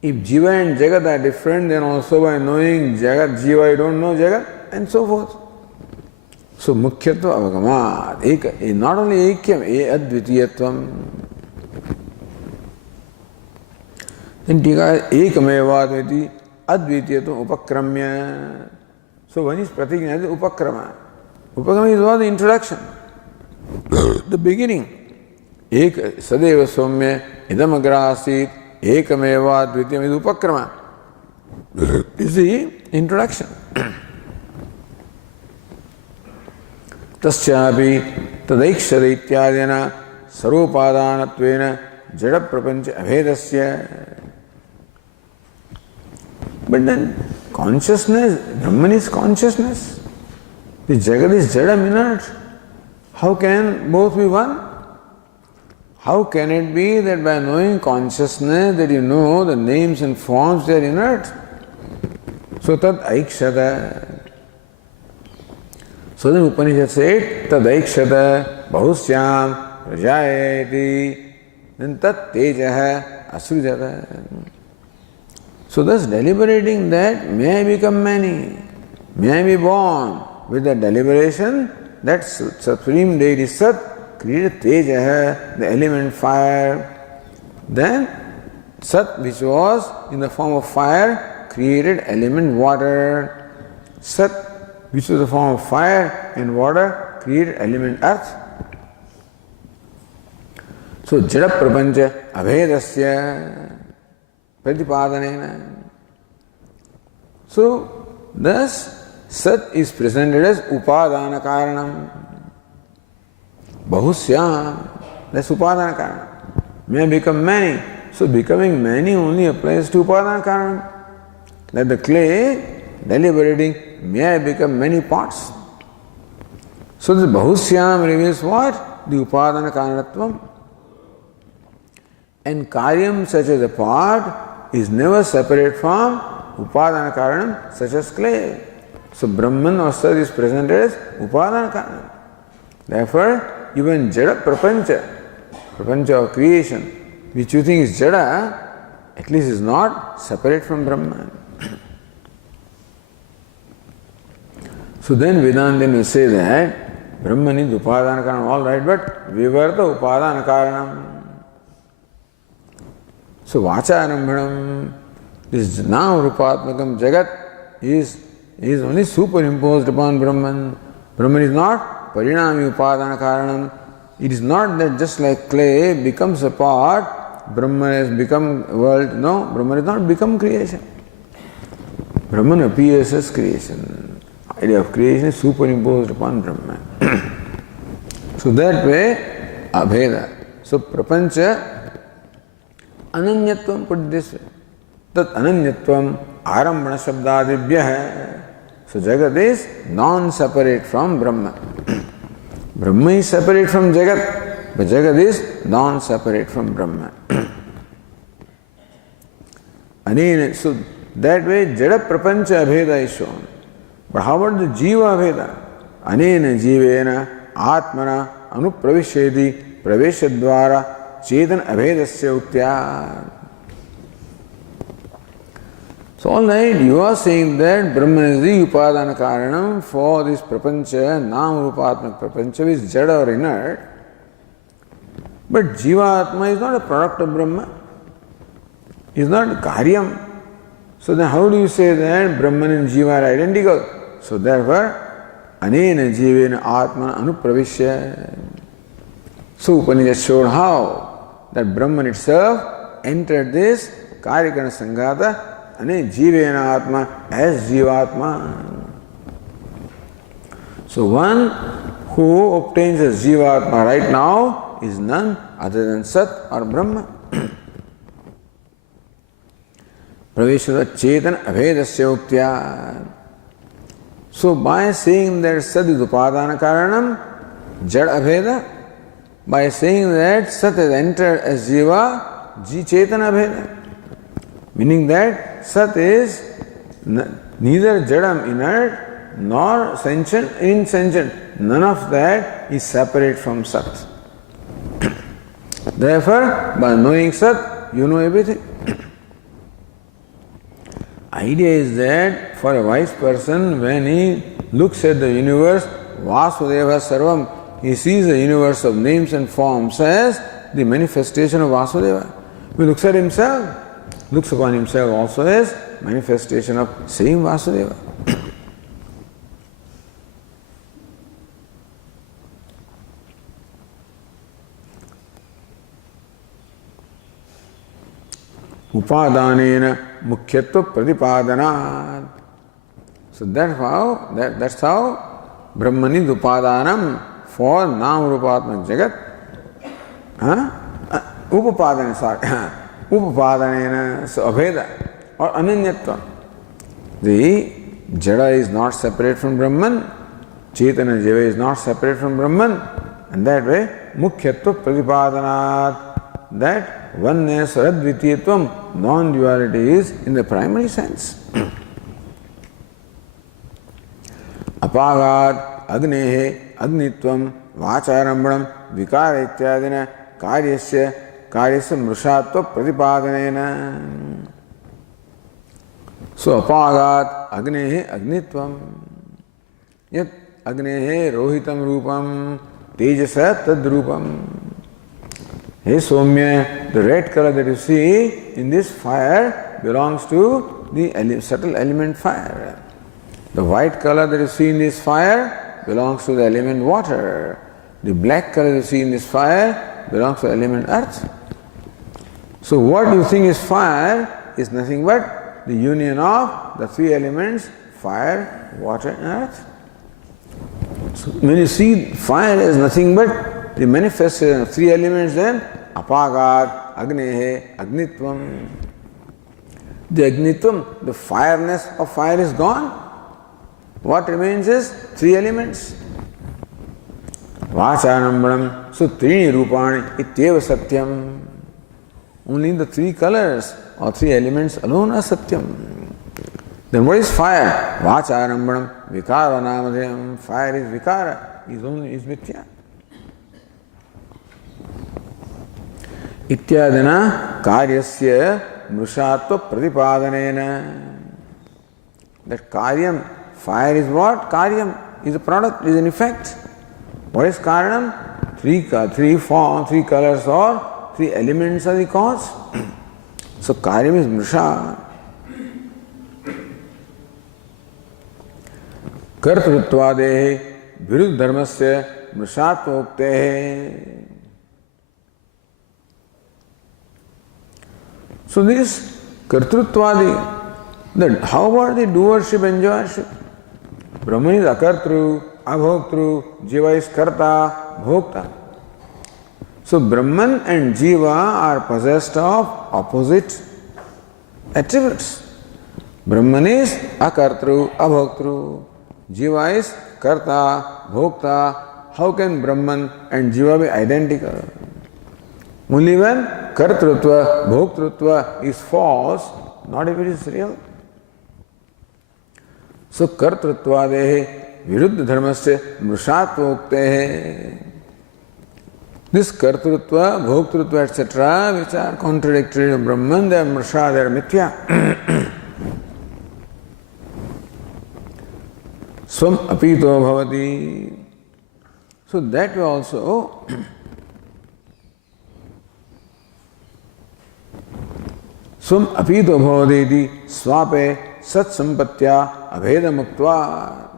If Jiva and Jagat are different, then also by knowing Jagat, Jiva, you don't know Jagat, and so forth. So Mukhyatva Avagamat, not only Ekyam, Advitiyatvam. Then Tika Ekamevatviti Advitiyatvam Upakramya. So one is Pratigna, Upakrama. Upakrama is what? The introduction. The beginning. Ek Sadeva Somya Idam Agrasit Ekameva Dvitiyam is Upakrama. This is the introduction. Tasyapi Tadaikshada Ityadena Sarupadanatvena Jada Prapancha Abhedasya. But then consciousness, Brahman is consciousness. The Jagat is Jadam, inert. How can both be one? How can it be that by knowing consciousness that you know the names and forms, they are inert? So tad aikshada. So then Upanishad said, tad aikshada bahusyam prajayati, then tat tejaha asrujata. So thus deliberating that, may I become many, may I be born, with the deliberation that Supreme Deity Sat created Tejaha, the element fire. Then Sat, which was in the form of fire, created element water. Sat, which was the form of fire and water, created element earth. So Jada Prapancha Abhedasya Pratipadanena. So thus Sat is presented as Upadana Karanam. Bahusyam, that's Upadana Karanam. May become many. So becoming many only applies to Upadana Karanam. Like the clay deliberating, may I become many parts. So this Bahusyam reveals what? The Upadana Karanatvam. And Karyam, such as a part, is never separate from Upadana Karanam, such as clay. So Brahman or Sat is presented as Upadana Karanam. Therefore, even Jada Prapancha, Prapancha of creation, which you think is Jada, at least is not separate from Brahman. So then Vedanta will say that Brahman is Upadana Karanam, all right, but Vivarta Upadana Karanam. So Vacharambhanam, this now Rupatmakam Jagat is only superimposed upon Brahman. Brahman is not Parinami Upadana Karanam. It is not that just like clay becomes a part, Brahman has become world. No, Brahman has not become creation. Brahman appears as creation. Idea of creation is superimposed upon Brahman. So that way, Abheda. So Prapancha Ananyatvam, put this way. Tat Ananyatvam Arambhana Shabdadibhyah. So Jagat is non-separate from Brahma. Brahma is separate from Jagat, but Jagat is non-separate from Brahma. So that way Jada Prapancha Abheda is shown. But how about the Jiva Abheda? Anena Jivena Atmana Anupravishyedi Praveshadvara Chetan Abhedasya Uttya. So all right, you are saying that Brahman is the Upadana Karanam for this Prapancha, Nam Rupatmak Prapancha, which is Jada or inert. But Jiva Atma is not a product of Brahma. It is not Karyam. So then how do you say that Brahman and Jiva are identical? So therefore, Anena Jivena Atma Anupravishya. So Upanishad showed how that Brahman itself entered this Karikana Sanghata Ane Jivena Atma as Jivatma. So one who obtains as Jivatma right now is none other than Sat or Brahma. Praveshada Chetan Abhedasya Uktya. So by saying that Sat is Upadana Karanam, Jad Abheda, by saying that Sat has entered as Jiva, Chetan Abheda. Meaning that Sat is neither Jadam, inert, nor sentient, insentient. None of that is separate from Sat. Therefore, by knowing Sat, you know everything. Idea is that for a wise person, when he looks at the universe, Vasudeva Sarvam, he sees the universe of names and forms as the manifestation of Vasudeva. He looks at himself, looks upon himself also as manifestation of same Vasudeva. Upadanena mukhyatva pratipadanat. So that's how Brahmani upadanam for Nam-Rupatma Jagat. Upapadana, sorry. Upapadanena, so Abheda or Ananyatva. The Jada is not separate from Brahman, Chaitanya Jiva is not separate from Brahman, and that way Mukhyatva Pratipadanat, that oneness or Advitiyatvam, non-duality is in the primary sense. Apagat Agnehe Agnitvam Vacharambram Vikara Ityadina Karyasya Mrushatva Pratipadanena. So Apagat Agnehe Agnitvam Yat Agnehe Rohitam Rupam Tejasa Tadrupam. Hey Somya, the red color that you see in this fire belongs to the subtle element fire. The white color that you see in this fire belongs to the element water. The black color you see in this fire belongs to the element earth. So what you think is fire is nothing but the union of the three elements, fire, water and earth. So when you see fire as nothing but the manifestation of three elements, then apagat, agnehe, agnitvam. The agnitvam, the fireness of fire is gone. What remains is three elements. Vachanambram, so trini rupani ityeva satyam. Only the three colors or three elements alone are satyam. Then what is fire? Vachanambram, vikara namadhyam. Fire is vikara, is mithya. Ityadana karyasya mrushatva pratipadanena. That karyam, fire is what? Karyam is a product, is an effect. What is karanam? Three forms, three colors or three elements are the cause. So karyam is mrusha. Kartrutvadehe viruddha dharmasya mrushatva uktehe. So this kartrutvadi, how about the doership and enjoyership? Brahman is akartru, abhoktru, jiva is karta, bhokta. So Brahman and jiva are possessed of opposite attributes. Brahman is akartru, abhoktru, jiva is karta, bhokta. How can Brahman and jiva be identical? Only when kartrutva, bhoktrutva is false, not if it is real. So kartrutvadehe viruddha dharmasya mrushatva uktehe. This kartrutva, bhoktrutva, etc., which are contradictory to Brahman, they are mrusha, they are mithya. Swam apito bhavati. So that way also Swam apito bhavati swape sat sampatya abheda muktva.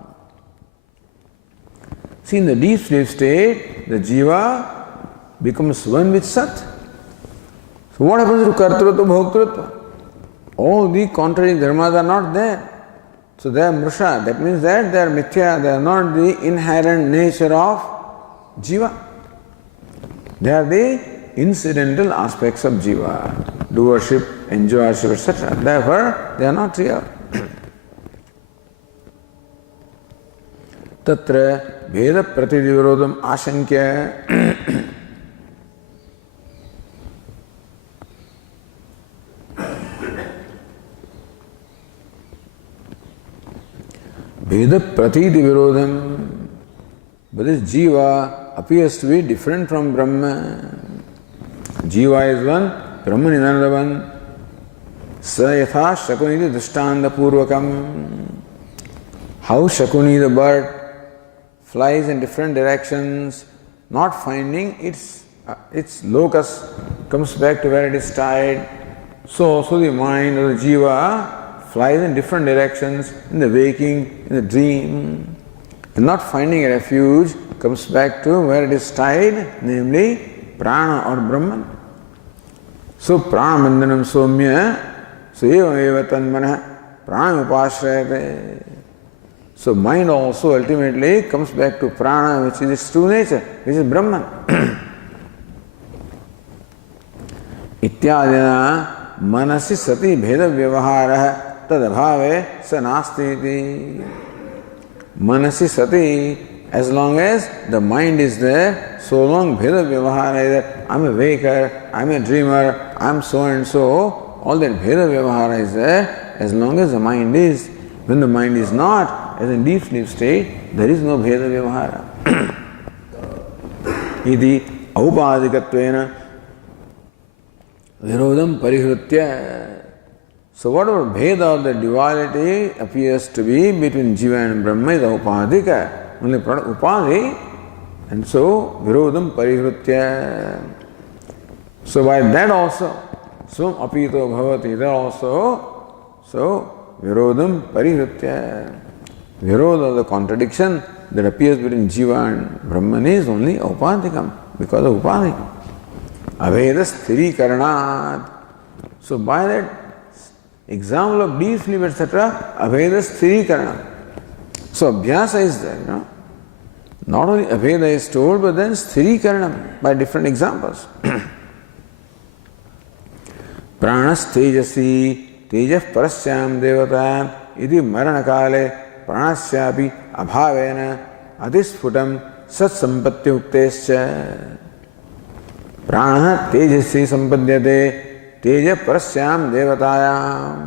See, in the deep sleep state, the jiva becomes one with sat. So what happens to kartrutva, bhoktrutva? All the contrary dharmas are not there. So they are mrusha. That means that they are mithya. They are not the inherent nature of jiva. They are the incidental aspects of jiva. Doership, enjoyership, etc. Therefore, they are not real. Tatra veda prativirodham ashankya. Nida pratiti virodham. But this jiva appears to be different from Brahma. Jiva is one, Brahman is another one. Sa yatha shakuniti drishtanda purvakam. How Shakuni the bird flies in different directions, not finding its locus, comes back to where it is tied. So also the mind or the jiva flies in different directions in the waking, in the dream, and not finding a refuge, comes back to where it is tied, namely prana or Brahman. So prana bandhanam somya, so evam eva tanmanah prana upashrayate. So mind also ultimately comes back to prana, which is its true nature, which is Brahman. Ityadina manasi sati bheda vyavahara tadabhave sa nasti. Manasi sati, as long as the mind is there, so long bheda vyavahara is there. I'm a waker, I'm a dreamer, I'm so and so, all that bheda vyavahara is there, as long as the mind is. When the mind is not, as in deep sleep state, there is no bheda vyavahara. Iti aupadikatvena virodham parihritya. So whatever bheda of the duality appears to be between jiva and Brahma is upadika, only upadi, and so virodham parihritya. So by that also, swam apito bhavati, that also, so virodham parihritya. Virodha, the contradiction that appears between jiva and Brahman is only upadikam, because of upadi. Aveda sthirikaranat. So by that example of deep sleep, etc., aveda sthirikaranat. So abhyasa is there, Not only aveda is told, but then sthirikaranam by different examples. Pranas tejasi, tejah parasyam devatam, iti maranakale pranasyapi abhavena adhisfutam sat sampatti uktescha. Prana tejasi sampadyate teja parasyam devatayam.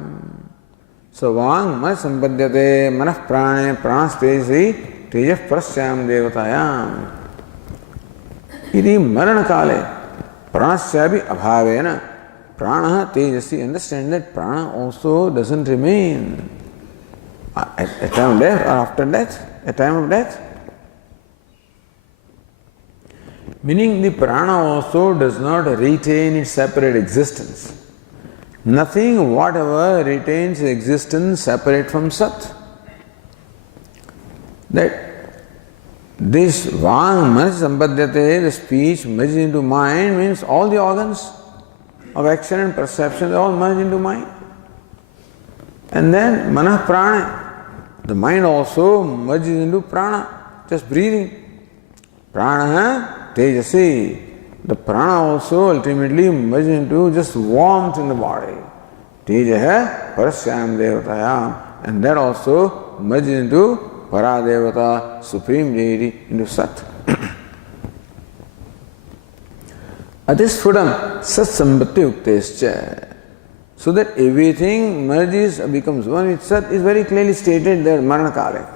So vang man sampadyate manah prane pranas tejasi teja parasyam devatayam. Iti maranakale pranasyapi abhavena prana tejasi. Understand that prana also doesn't remain at time of death or after death, at time of death. Meaning the prana also does not retain its separate existence. Nothing whatever retains existence separate from Sat. That this Vang Manas Sampadyate, the speech merges into mind, means all the organs of action and perception, they all merge into mind. And then Manah Prana, the mind also merges into prana, just breathing. Prana tejasi. The prana also ultimately merges into just warmth in the body. Tejaha parasyam devatayam. And that also merges into paradevata, supreme deity, into Sat. Adhisfutam sat sambhati uktescha. So that everything merges, becomes one with Sat is very clearly stated there, Maranakale.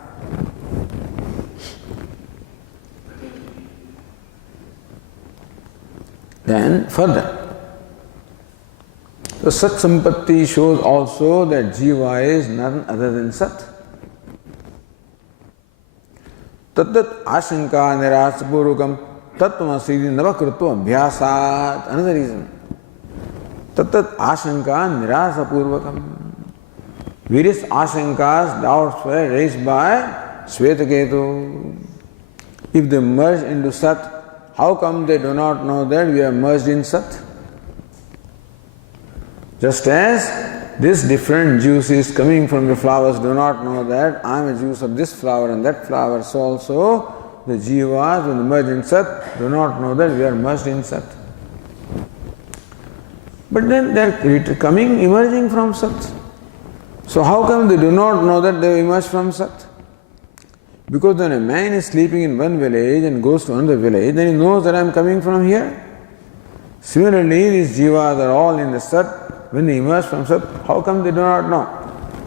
Then further, the Sat Sampatti shows also that Jiva is none other than Sat. Tattat ashanka nirasapurukam tattvamasi navakritva abhyasat. Another reason. Tattat ashanka nirasapurvakam. Various ashankas, doubts were raised by Shvetaketu. If they merge into Sat, how come they do not know that we are merged in Sat? Just as this different juices coming from the flowers do not know that I am a juice of this flower and that flower, so also the jivas, when they merge in Sat, do not know that we are merged in Sat. But then they are emerging from Sat. So how come they do not know that they emerged from Sat? Because when a man is sleeping in one village and goes to another village, then he knows that I am coming from here. Similarly, these jivas are all in the Sat. When they emerge from Sat, how come they do not know?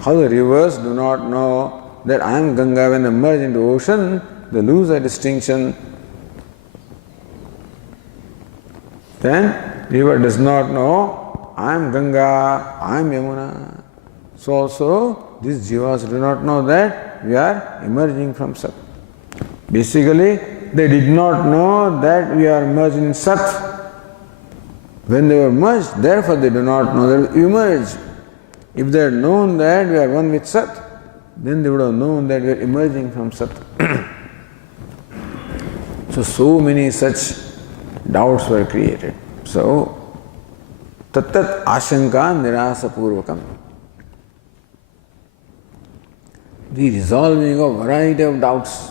How the rivers do not know that I am Ganga, when they merge into ocean, they lose that distinction. Then river does not know, I am Ganga, I am Yamuna. So also these jivas do not know that we are emerging from Sat. Basically, they did not know that we are merged in Sat. When they were merged, therefore they do not know that we emerge. If they had known that we are one with Sat, then they would have known that we are emerging from Sat. So many such doubts were created. So, tattat ashanka nirasa purvakam. The resolving of variety of doubts.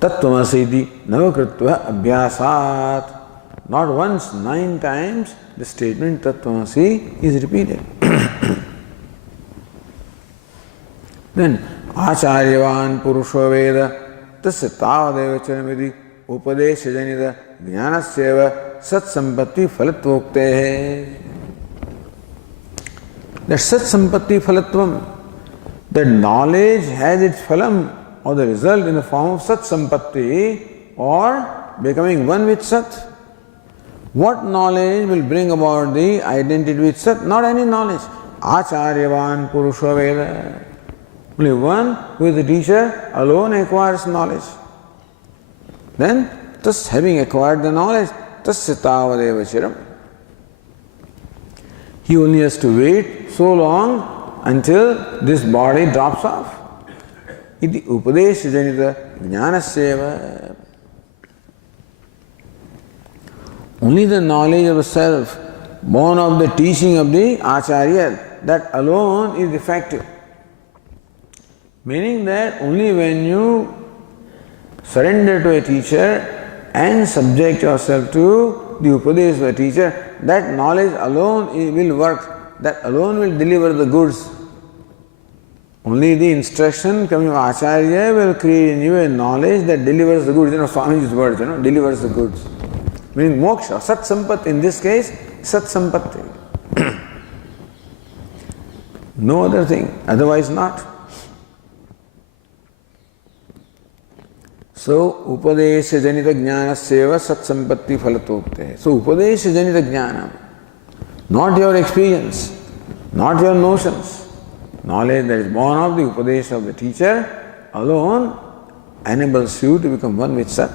Tattvamasi navakritva abhyasat. Not once, 9 times the statement Tattvamasi is repeated. Then Acharyavan Purusho Veda Tasya Tavadeva Charamidi Upadesha Janita Jnanasyeva Sat Sampatti Phalatvokte. That Sat Sampatti Phalatvam, that knowledge has its phalam or the result in the form of Sat Sampatti or becoming one with Sat. What knowledge will bring about the identity with Sat? Not any knowledge. Acharyavan Purusha Veda. Only one who is the teacher alone acquires knowledge. Then, thus having acquired the knowledge, tasya tavadeva chiram. He only has to wait so long until this body drops off. Iti upadesha janita jnanasyeva. Only the knowledge of the self, born of the teaching of the Acharya, that alone is effective. Meaning that only when you surrender to a teacher and subject yourself to the upadesh of a teacher, that knowledge alone will work, that alone will deliver the goods. Only the instruction coming from Acharya will create in you a knowledge that delivers the goods. Swamiji's words, delivers the goods. Meaning moksha, Sat Sampat, in this case, Sat Sampatti. No other thing, otherwise not. So, Upadesha Janita Jnana Seva Sat Sampatti Phalatokte. So, Upadesha Janita Jnana, not your experience, not your notions. Knowledge that is born of the Upadesha of the teacher alone enables you to become one with Sat.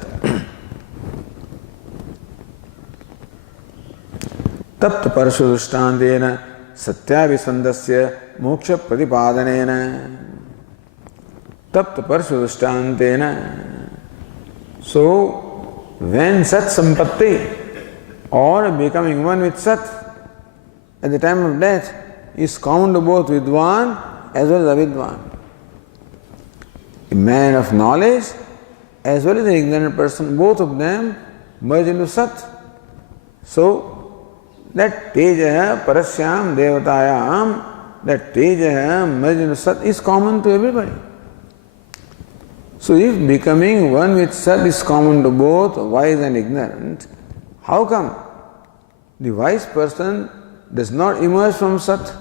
Tapta Parashudushtantena Satyavisandasya Moksha Pratipadanena. Tapta Parashudushtantena. So, when Sat Sampatti or becoming one with Sat at the time of death is common to both Vidwan as well as Avidwan. A man of knowledge as well as an ignorant person, both of them merge into Sat. So, that Tejaha Parasyam Devatayam, that Tejaha merged into Sat is common to everybody. So if becoming one with Sat is common to both wise and ignorant, how come the wise person does not emerge from Sat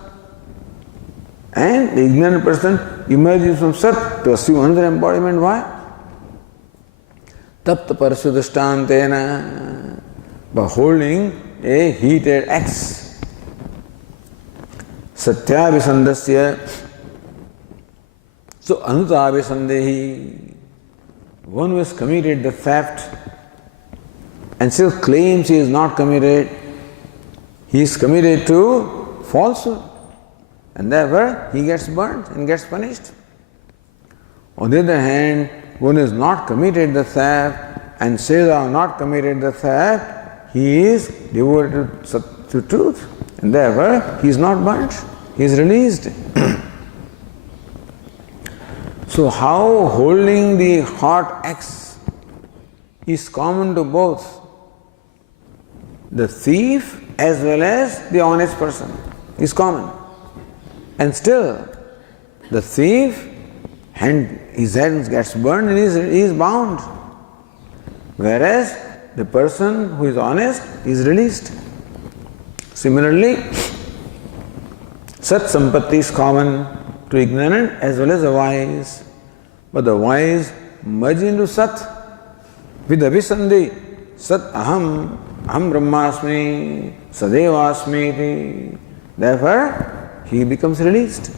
and the ignorant person emerges from Sat to assume another embodiment? Why? Tapta Parashudushtantena, by holding a heated axe. Satyavisandasya. So Anutavisandehi, one who has committed the theft and still claims he is not committed, he is committed to falsehood and therefore he gets burnt and gets punished. On the other hand, one who has not committed the theft and says I have not committed the theft, he is devoted to truth and therefore he is not burnt, he is released. So how holding the hot axe is common to both the thief as well as the honest person is common. And still the thief, his head gets burned and he is bound. Whereas the person who is honest is released. Similarly, Sat Sampatti is common to ignorant as well as the wise. But the wise merge into Sat with Abhisandhi. Sat aham brahmasmi, sadevasmi. Therefore, he becomes released.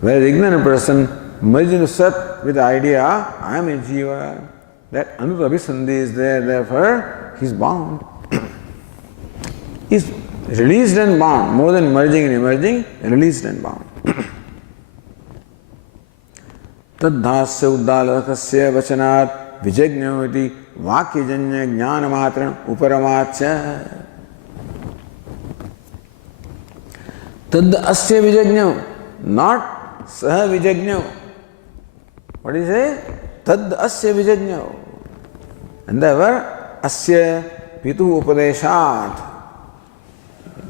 Whereas the ignorant person merges into Sat with the idea, I am a Jiva. That Anuttara Abhisandhi is there, therefore, he is bound. He is released and bound. More than merging and emerging, released and bound. Tadhasya uddalakasya vachanat vijajnavati vakyajanya jnanamatran uparamacha. Tad asya vijajnav, not saha vijajnav. What do you say? Tad asya vijajnav. And therefore, asya pitu upadeshat.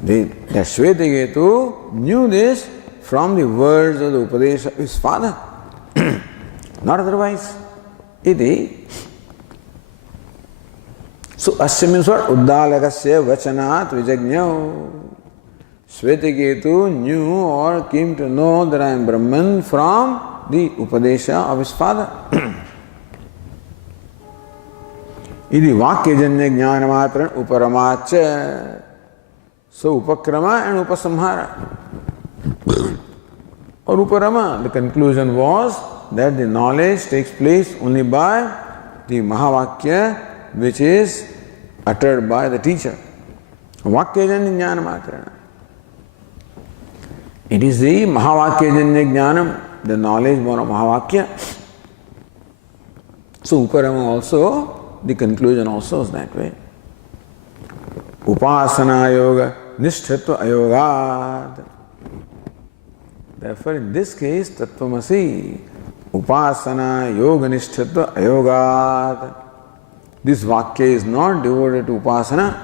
The Shvetaketu knew this from the words of the Upadesha of his father. Not otherwise. Iti. So, asya means what? Uddalakasya vachanat vijajnav. Shvetaketu knew or came to know that I am Brahman from the Upadesha of his father. Iti vakyajanya jnanamatran uparamacha. So, upakrama and upasamhara. Or uparama, the conclusion was that the knowledge takes place only by the Mahavakya which is uttered by the teacher. Vakyajanya jnanamatran. It is the Mahavakyajanya jnanam, the knowledge born of Mahavakya. So, uparama also, the conclusion also is that way. Upasana yoga nishthatva ayogad. Therefore, in this case, Tattvamasi, Upasana yoga nishthatva ayogad. This Vakya is not devoted to Upasana.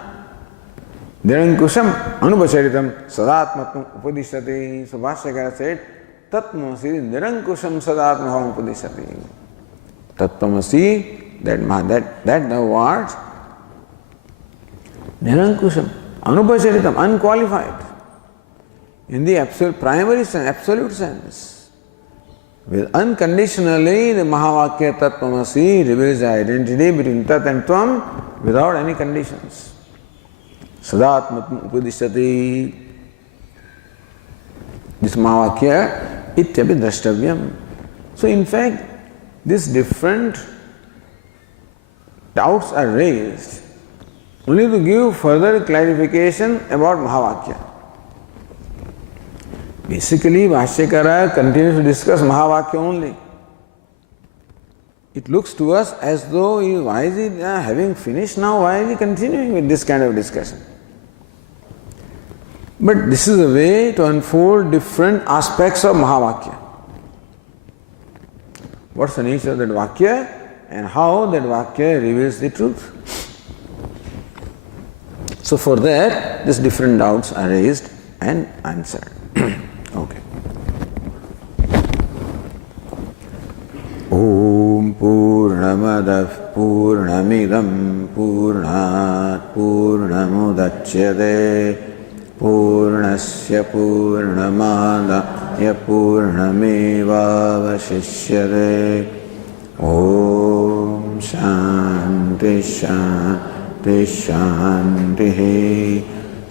Nirankusham anubhacharitam sadatmatmam upadishati. So, Bhashyakara said, Tattvamasi nirankusham sadatmaham upadishati. Tattvamasi, that thou art Nirankusham, anubhacharitam, unqualified. In the absolute, primary sense, absolute sense. With unconditionally, the Mahavakya Tattvamasi reveals the identity between Tat and Tvam without any conditions. Sadatmatma upadishati. This Mahavakya ityapi drashtavyam. So, in fact, these different doubts are raised only to give further clarification about Mahavakya. Basically, Bhashyakara continues to discuss Mahavakya only. It looks to us as though, why is he having finished now? Why is he continuing with this kind of discussion? But this is a way to unfold different aspects of Mahavakya. What's the nature of that Vakya and how that Vakya reveals the truth? So for that, these different doubts are raised and answered. Okay. Om Purnamadav Purnamidam Purnat Purnamudachyate Purnasya Purnamadaya Purnamevavashishyate. Om Shanti Shanti Shanti.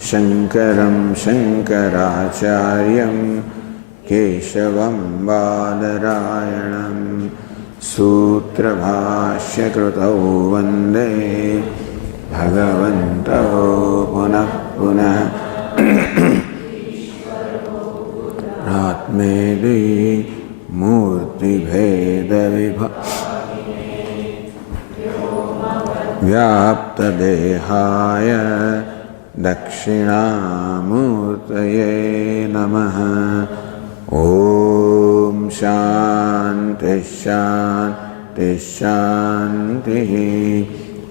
Shankaram Shankaracharyam Keshavam Badarayanam Sutra Bhashya Krutau Vande Bhagavantau Punah Punah Ratmedi Murti Bheda Vibha Vyapta Dehaya Dakshinamurtaye Namaha. Om Shanti Shanti Shanti.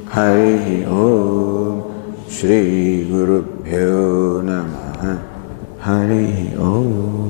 Hari Om. Shri Gurubhyo Namaha. Hari Om.